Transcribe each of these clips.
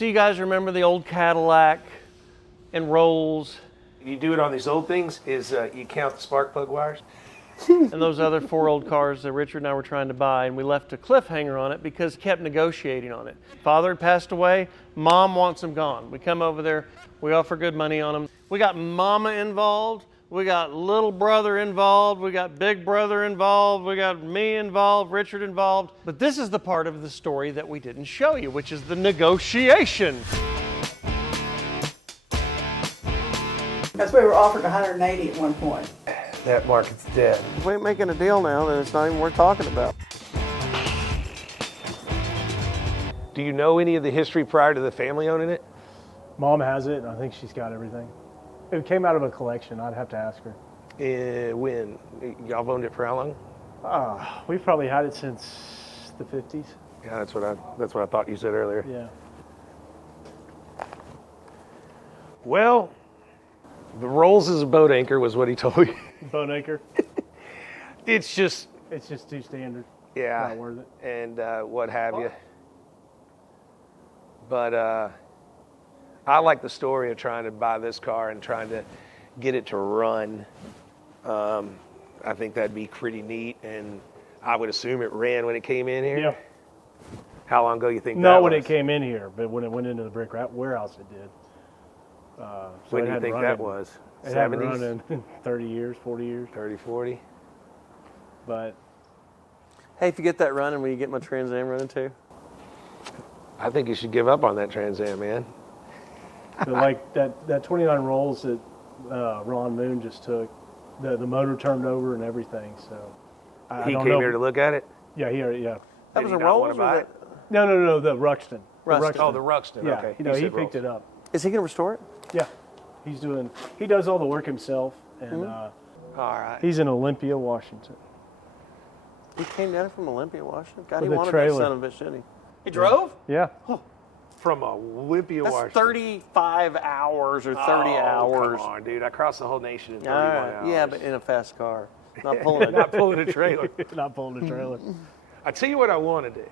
So you guys remember the old Cadillac and Rolls You do it on these old things is you count the spark plug wires. and those other 4 old cars that Richard and I were trying to buy, and we left a cliffhanger on it because he kept negotiating on it. Father had passed away, Mom wants them gone. We come over there, we offer good money on them. We got Mama involved, we got little brother involved, we got big brother involved, we got me involved, Richard involved. But this is the part of the story that we didn't show you, which is the negotiation. Because we were offered 180 at one point. That market's dead. If we ain't making a deal now, then it's not even worth talking about. Do you know any of the history prior to the family owning it? Mom has it, and I think she's got everything. It came out of a collection. I'd have to ask her. When? Y'all owned it for how long? We've probably had it since the 50s. Yeah, that's what I thought you said earlier. Yeah. Well, the Rolls is a boat anchor was what he told you. Boat anchor. It's just too standard. Yeah. Not worth it. And what have you. But I like the story of trying to buy this car and trying to get it to run. I think that'd be pretty neat, and I would assume it ran when it came in here. Yeah. How long ago you think that Not was? when it came in here, but when it went into the brick warehouse, it did. So When it do you hadn't think run that in- was? It hadn't 70s? run in 30 years, 40 years. 30, 40? But Hey, if you get that running, will you get my Trans Am running too? I think you should give up on that Trans Am, man. but like that 29 Rolls that Ron Moon just took, the motor turned over and everything. So I He don't came know. here to look at it? Yeah, yeah. That Did was he a not wanna Rolls buy or it? No, the Ruxton. Ruxton. Oh, the Ruxton, Yeah, okay. he said picked Rolls. it up. Is he going to restore it? Yeah, he does all the work himself, and All right. he's in Olympia, Washington. He came down from Olympia, Washington. God, he With a wanted trailer. that son of a bitch, didn't he? He drove? Yeah. From Olympia, That's Washington. 35 hours or 30 hours. Come on, dude. I crossed the whole nation in 31 All right. hours. Yeah, but in a fast car. Not pulling it. Not pulling a trailer. Not pulling a trailer. I tell you what I want to do.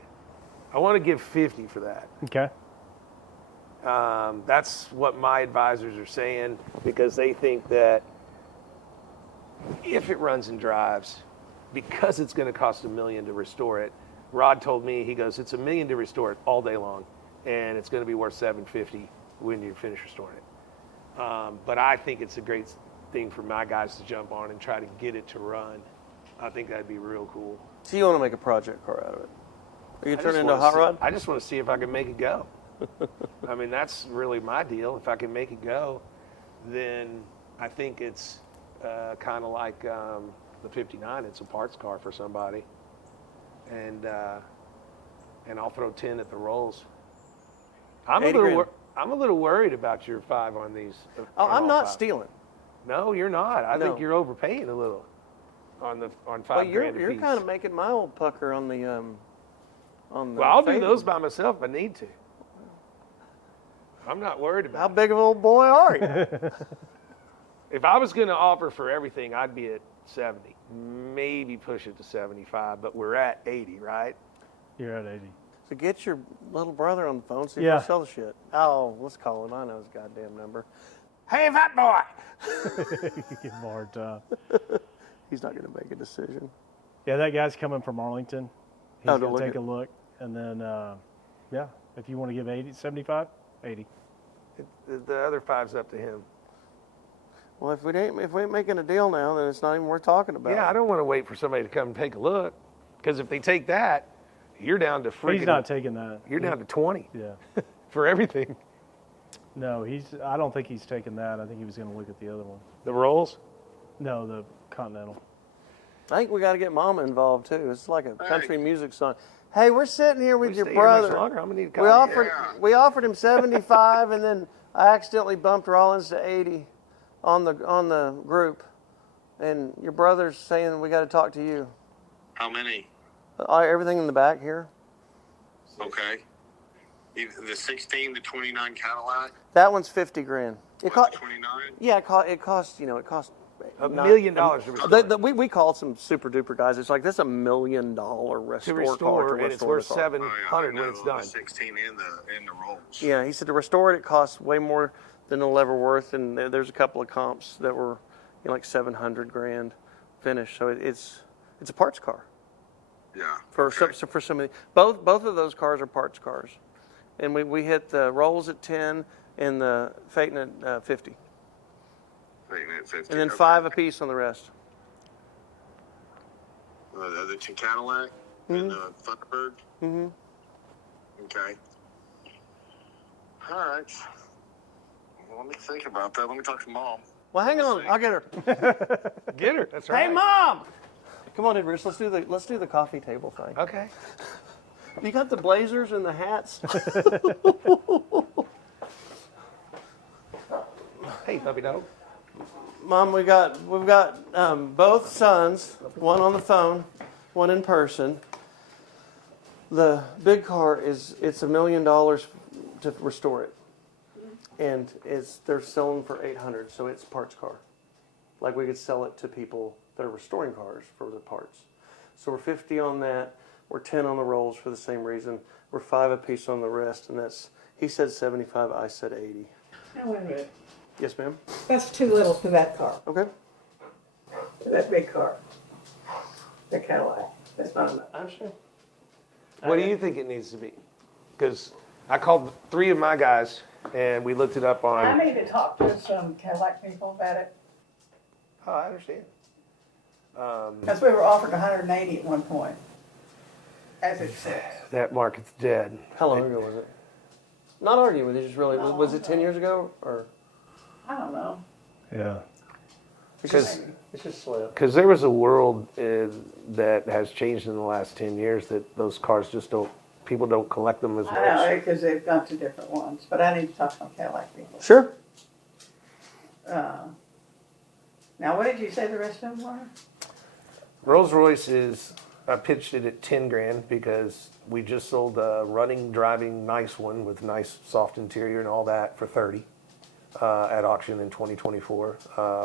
I want to give 50 for that. Okay. That's what my advisors are saying, because they think that if it runs and drives, because it's going to cost $1 million to restore it. Rod told me, he goes, it's $1 million to restore it all day long, and it's going to be worth $750 when you finish restoring it. But I think it's a great thing for my guys to jump on and try to get it to run. I think that'd be real cool. So you want to make a project car out of it? Are you I turn just it into a wanna hot see- rod? I just want to see if I can make it go. I mean, that's really my deal. If I can make it go, then I think it's kind of like the 59. It's a parts car for somebody. And I'll throw 10 at the Rolls. I'm a 80 little grand. I'm a little worried about your 5 on these. Oh, on I'm all not 5. stealing. No, you're not. I No. think you're overpaying a little on 5 But you're grand a piece. kind of making my old pucker on the Well, I'll do Fable. those by myself if I need to. I'm not worried about How it. big of an old boy are you? If I was going to offer for everything, I'd be at 70. Maybe push it to 75, but we're at 80, right? You're at 80. So get your little brother on the phone, see if Yeah. he'll sell the shit. Oh, let's call him. I know his goddamn number. Hey, fat boy! You get more hard time. He's not going to make a decision. Yeah, that guy's coming from Arlington. He's Oh, to going look to take at- a look. And then, yeah, if you want to give 80, 75, 80. The other 5's up to him. Well, if we ain't making a deal now, then it's not even worth talking about. Yeah, I don't want to wait for somebody to come and take a look, because if they take that, you're down to freaking. He's not taking that. You're down to 20 Yeah. for everything. No, I don't think he's taking that. I think he was going to look at the other one. The Rolls. No, the Continental. I think we got to get Mama involved too. It's like a country music song. Hey, we're sitting here with We your stay here much brother. longer? I'm gonna need a We coffee. offered him 75, and then I accidentally bumped Rawlings to 80 on the group, and your brother's saying we got to talk to you. How many? Everything in the back here. Okay. The 16 to 29 Cadillac? That one's 50 grand. It cost. 29? Yeah, it cost $1 million to restore. We call some super duper guys. It's like this $1 million to restore restore, car to and it's restore worth the car. $700 when it's done. The 16 and the rolls. Yeah, he said to restore it, it costs way more than it'll ever worth, and there's a couple of comps that were like 700 grand finished. So it's a parts car Yeah. for okay. for some of the, both of those cars are parts cars, and we hit the Rolls at 10 and the Phaeton at 50, Wait, it's 15, and then okay. 5 apiece on the rest. The two Cadillac and the Thunderbird. Mm-hmm. Okay. All right. Well, let me think about that. Let me talk to Mom. Well, hang on, I'll get her. Get her. That's right. Hey, Mom! Come on, Bruce. Let's do the coffee table thing. Okay. You got the blazers and the hats. Hey, puppy dog. Mom, we've got both sons, one on the phone, one in person. The big car it's $1 million to restore it, and they're selling for $800, so it's parts car. Like we could sell it to people that are restoring cars for the parts. So we're 50 on that. We're 10 on the Rolls for the same reason. We're 5 apiece on the rest, and he said 75, I said 80. Now, wait a minute. Yes, ma'am. That's too little for that car, Okay. for that big car. The Cadillac. That's not enough. I understand. What do you think it needs to be? Because I called 3 of my guys, and we looked it up I on. need to talk to some Cadillac people about it. Oh, I understand. Because we were offered 180 at one point. As it sits. That market's dead. How long ago was it? Not arguing with you, just really. No, Was it 10 no. years ago or? I don't know. Yeah. Because It's just slipped. there was a world that has changed in the last 10 years that those cars just people don't collect them as I know, much. because they've gone to different ones, but I need to talk to some Cadillac people. Sure. Now, what did you say the rest of them were? Rolls Royce I pitched it at 10 grand because we just sold a running, driving, nice one with nice soft interior and all that for 30 at auction in 2024,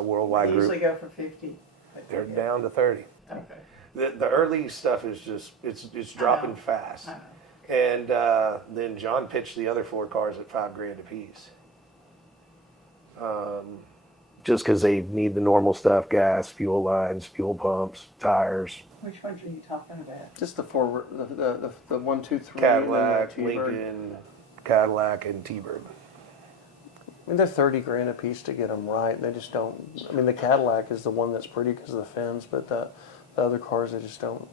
worldwide They group. usually go for 50. They're down to 30. Okay. The early stuff is just, it's dropping fast. I know. And then John pitched the other 4 cars at 5 grand a piece. Just because they need the normal stuff: gas, fuel lines, fuel pumps, tires, Which ones are you talking about? Just the 4, the 1, 2, 3. Cadillac, and then the T-Bird. Lincoln, Cadillac, and T-Bird. I mean, they're 30 grand a piece to get them right. They just don't. I mean, the Cadillac is the one that's pretty because of the fins, but the other cars they just don't.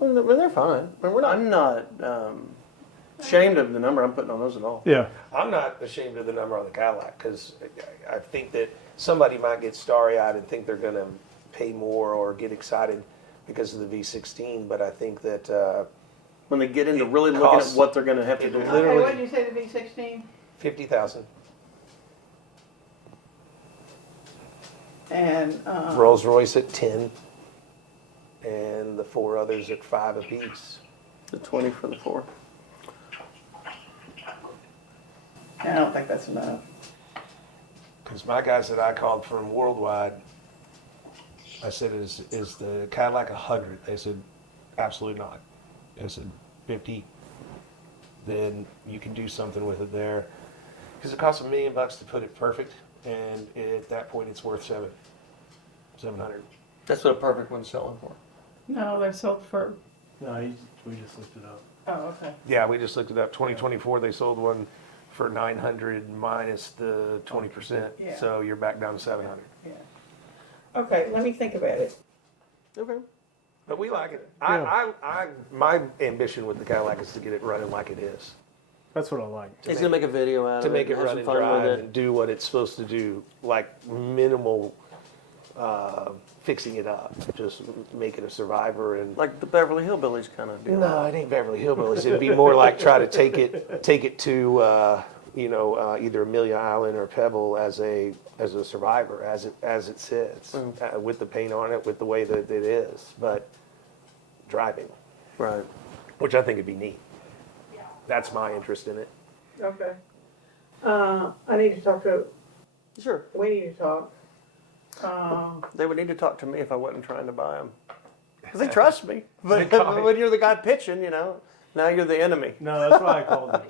I mean, they're fine. I mean, I'm not ashamed of the number I'm putting on those at all. Yeah. I'm not ashamed of the number on the Cadillac because I think that somebody might get starry-eyed and think they're going to pay more or get excited because of the V16, but I think that When they get into It really looking at costs- what they're going to have to it do. literally- Okay, what did you say, the V16? 50,000. And, Rolls Royce at 10, and the 4 others at 5 apiece. The 20 for the 4. I don't think that's enough. Because my guys that I called from Worldwide, I said, is the Cadillac 100? They said, absolutely not. I said, 50. Then you can do something with it there. Because it costs $1 million to put it perfect, and at that point it's worth 700. That's what a perfect one's selling for. No, they're sold for, No, we just looked it up. oh, okay. Yeah, we just looked it up. 2024, they sold one for 900 minus the 20%. Yeah. So you're back down to 700. Yeah. Okay, let me think about it. Okay. But we like it. Yeah. My ambition with the Cadillac is to get it running like it is. That's what I like. He's going to make a video out To of it. make it have run some and fun drive with it. and do what it's supposed to do, like minimal fixing it up. Just make it a survivor and. Like the Beverly Hillbillies kind of deal. No, it ain't Beverly Hillbillies. It'd be more like try to take it to either Amelia Island or Pebble as a survivor as it sits with the paint on it, with the way that it is, but driving, Right. which I think would be neat. That's my interest in it. Okay. I need to talk to, Sure. we need to talk They would need to talk to me if I wasn't trying to buy them. Because they trust me. But when you're the guy pitching, now you're the enemy. No, that's why I called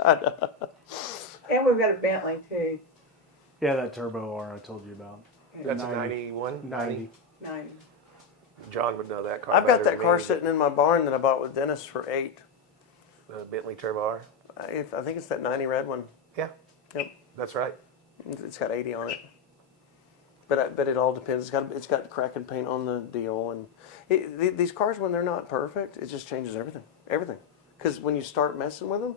you. And we've got a Bentley too, Yeah, that Turbo R I told you about. That's a 90. 91? 90. 90. John would know that car. I've got better that than car me. sitting in my barn that I bought with Dennis for $8. Bentley Turbo R. I think it's that 90 red one. Yeah, Yep. that's right. It's got 80 on it. But it all depends. It's got cracking paint on the deal, and these cars, when they're not perfect, it just changes everything. Because when you start messing with them,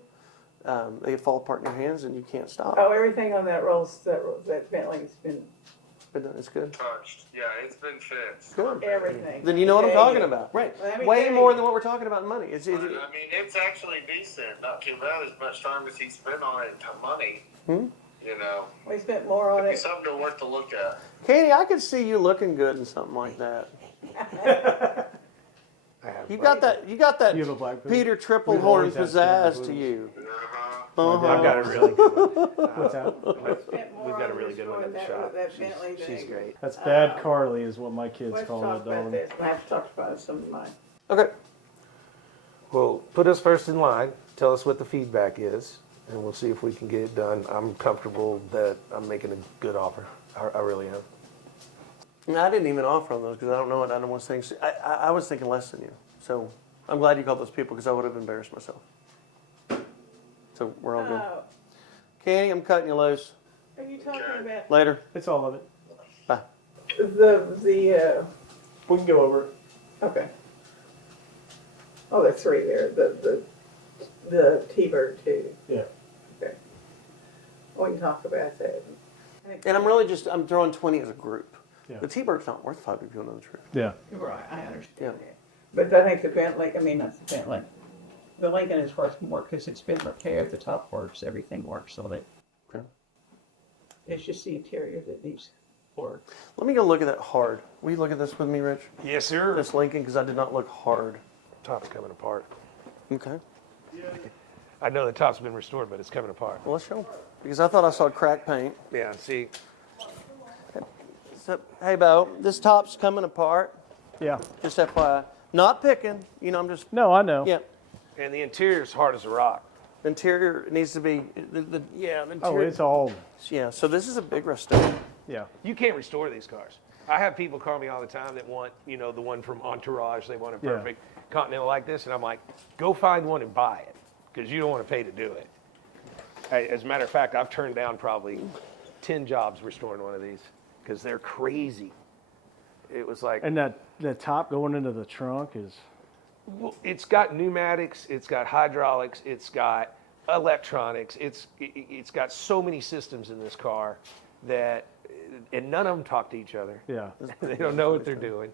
they fall apart in your hands, and you can't stop. Oh, everything on that that Bentley's been, But it's good. Touched. Yeah, it's been fixed. Good. everything. Then you know what I'm Yeah, talking yeah. about, right? Let me Way tell more you. than what we're talking about in money. I mean, it's actually decent. Not too bad as much time as he spent on it and money. You know, We spent more on it'd be it. something worth to look at. Katie, I could see you looking good in something like that. I have You got that. You got that. You have a black Peter We've Triplehorn always had pizzazz Steve to Blues. you. Uh-huh. I've got a really good one. What's that? Spent more We've got a on really good one at the restoring shop. that Bentley She's than- great. That's Bad Carly is what my kids Let's call talk it, about dog. this. I have to talk about some of mine. Okay. Well, put us first in line. Tell us what the feedback is, and we'll see if we can get it done. I'm comfortable that I'm making a good offer. I really am. No, I didn't even offer on those because I don't know what I don't want to think. I was thinking less than you, so I'm glad you called those people because I would have embarrassed myself. So we're all good. Katie, I'm cutting you loose. Are you talking about Later. It's all of it. Bye. the We can go over it. okay. Oh, that's three there. The T-Bird too. Yeah. Okay. We can talk about that. And I'm throwing 20 as a group. Yeah. The T-Bird's not worth 5 if you know the truth. Yeah. Right, I understand Yeah. that. But I think the Bentley, not the Bentley, the Lincoln is worth more because it's been repaired, the top works, everything works on it. Okay. It's just the interior that needs work. Let me go look at that hard. Will you look at this with me, Rich? Yes, sir. This Lincoln, because I did not look hard. Top's coming apart. Okay. I know the top's been restored, but it's coming apart. Well, let's show 'em. Because I thought I saw cracked paint. Yeah, see, So, hey, Bo, this top's coming apart. Yeah. Just FYI. Not picking. I'm just, No, I know. yeah. and the interior's hard as a rock. The interior needs to be, the interior. Oh, it's all. Yeah, so this is a big restore. Yeah. You can't restore these cars. I have people call me all the time that want, the one from Entourage. They want a Yeah. perfect Continental like this, and I'm like, go find one and buy it, because you don't want to pay to do it. As a matter of fact, I've turned down probably 10 jobs restoring one of these, because they're crazy. It was like, And the top going into the trunk is. well, it's got pneumatics, it's got hydraulics, it's got electronics, it's got so many systems in this car that, and none of them talk to each other. Yeah. They don't know what they're doing.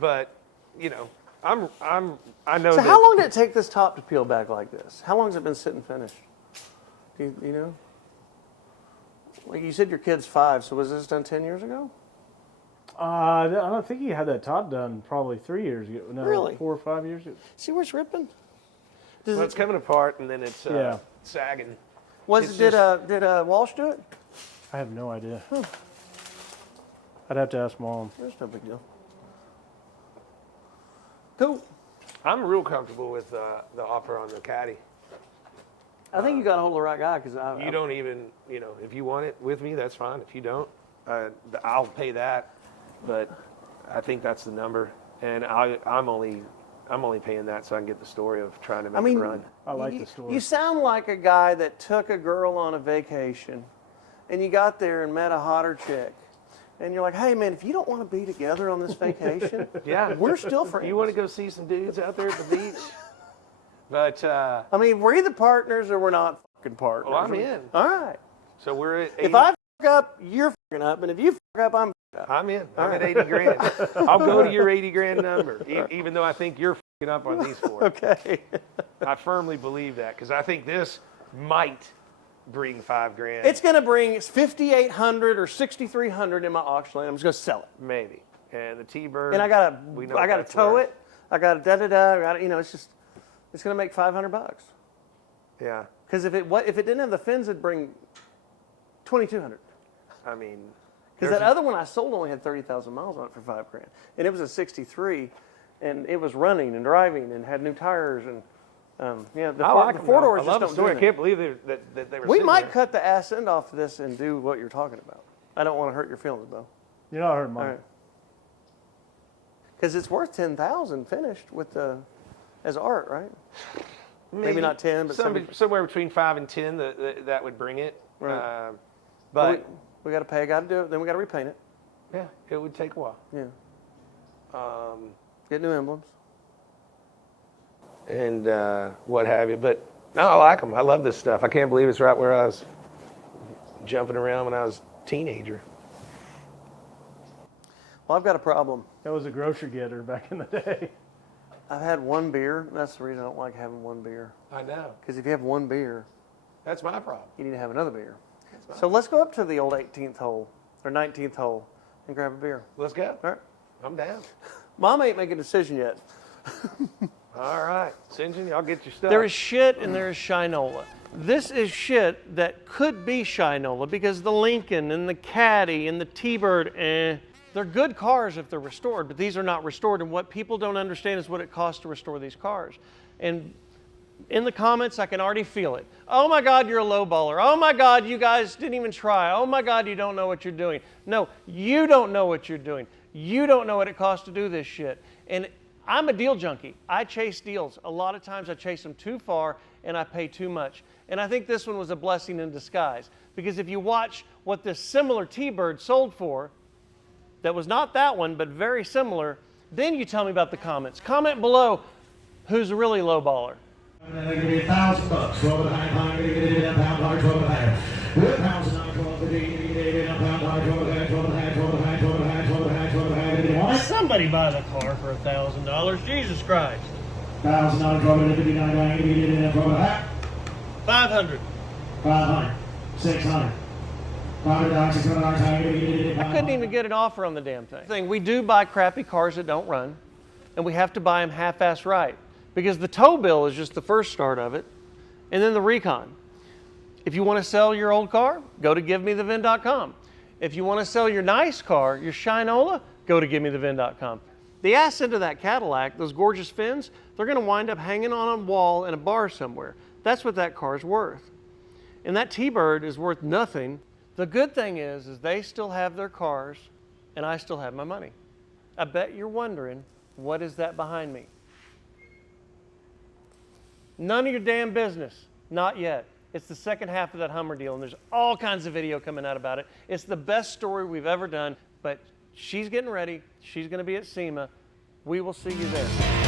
But, I know So that. how long did it take this top to peel back like this? How long has it been sitting finished? Do you know? Like you said your kid's 5, so was this done 10 years ago? I don't think he had that top done probably 3 years ago. No, Really? 4 or 5 years ago. See where it's ripping? Does Well, it, it's coming apart, and then it's Yeah. sagging. was it's it, did Walsh do it? I have no idea. I'd have to ask Mom. There's no big deal. Cool. I'm real comfortable with the offer on the Caddy. I think you got a hold of the right guy because You don't even, if you want it with me, that's fine. If you don't, I'll pay that. But I think that's the number, and I'm only paying that so I can get the story of trying to make it run. I like the story. You sound like a guy that took a girl on a vacation, and you got there and met a hotter chick, and you're like, "Hey, man, if you don't want to be together on this vacation, Yeah, we're still friends." You want to go see some dudes out there at the beach? But I mean, we're either partners or we're not fucking partners. I'm in. All right. So we're at 80, If I fuck up, you're fucking up, and if you fuck up, I'm fucking up. I'm in. I'm at 80 grand. I'll go to your 80 grand number, even though I think you're fucking up on these 4. Okay. I firmly believe that because I think this might bring 5 grand. It's going to bring 5,800 or 6,300 in my auction lane. I'm just going to sell it. Maybe. And the T-Bird. And I got we know to that's tow worth. it. I got to da-da-da. I got to, it's going to make $500. Yeah. Because if it didn't have the fins, it'd bring 2,200. I mean, Because that other one I sold only had 30,000 miles on it for $5,000, and it was a '63, and it was running and driving and had new tires and yeah. The I four, like the them, four though. doors I just love the don't do story. I anything. can't believe that they were. We sitting might there. cut the ass end off of this and do what you're talking about. I don't want to hurt your feelings though. You're not hurting All mine. right. Because it's worth 10,000 finished with the as art, right? Maybe not 10, but somewhere between 5 and 10 that would bring it. Right. But we got to pay a guy to do it. Then we got to repaint it. yeah, it would take a while. Yeah. Um, Get new emblems. and what have you. But no, I like them. I love this stuff. I can't believe it's right where I was jumping around when I was a teenager. Well, I've got a problem. That was a grocery getter back in the day. I've had one beer. And that's the reason I don't like having one beer. I know. Because if you have one beer, That's my problem. you need to have another beer. So let's go up to the old 18th hole or 19th hole and grab a beer. Let's go. All right. I'm down. Mom ain't making a decision yet. All right. St. John, y'all get your stuff. There is shit and there is Shinola. This is shit that could be Shinola because the Lincoln and the Caddy and the T-Bird, they're good cars if they're restored, but these are not restored. And what people don't understand is what it costs to restore these cars. And in the comments, I can already feel it. Oh my God, you're a lowballer. Oh my God, you guys didn't even try. Oh my God, you don't know what you're doing. No, you don't know what you're doing. You don't know what it costs to do this shit. And I'm a deal junkie. I chase deals. A lot of times I chase them too far and I pay too much. And I think this one was a blessing in disguise. Because if you watch what this similar T-Bird sold for, that was not that one, but very similar, then you tell me about the comments. Comment below who's a really low baller. Give me $1,000. 12 and a half, I'm gonna get it in a pound hard, 12 and a half. With pounds and 12 and a half, 12 and a half, 12 and a half, 12 and a half, 12 and a half, 12 and a half, 12 and a half, 12 and a half. Anyone want it? Somebody buy the car for $1,000. Jesus Christ. $1,000, 12 and a 59, I'm gonna get it in a 12 and a half. 500. 500, 600. $500, 600, I'm gonna get it in a I couldn't even get an offer on the damn thing. We do buy crappy cars that don't run, and we have to buy them half-ass right. Because the tow bill is just the first start of it, and then the recon. If you want to sell your old car, go to GiveMeTheVin.com. If you want to sell your nice car, your Shinola, go to GiveMeTheVin.com. The ass end of that Cadillac, those gorgeous fins, they're going to wind up hanging on a wall in a bar somewhere. That's what that car is worth. And that T-Bird is worth nothing. The good thing is they still have their cars, and I still have my money. I bet you're wondering, what is that behind me? None of your damn business. Not yet. It's the second half of that Hummer deal, and there's all kinds of video coming out about it. It's the best story we've ever done, but she's getting ready. She's going to be at SEMA. We will see you there.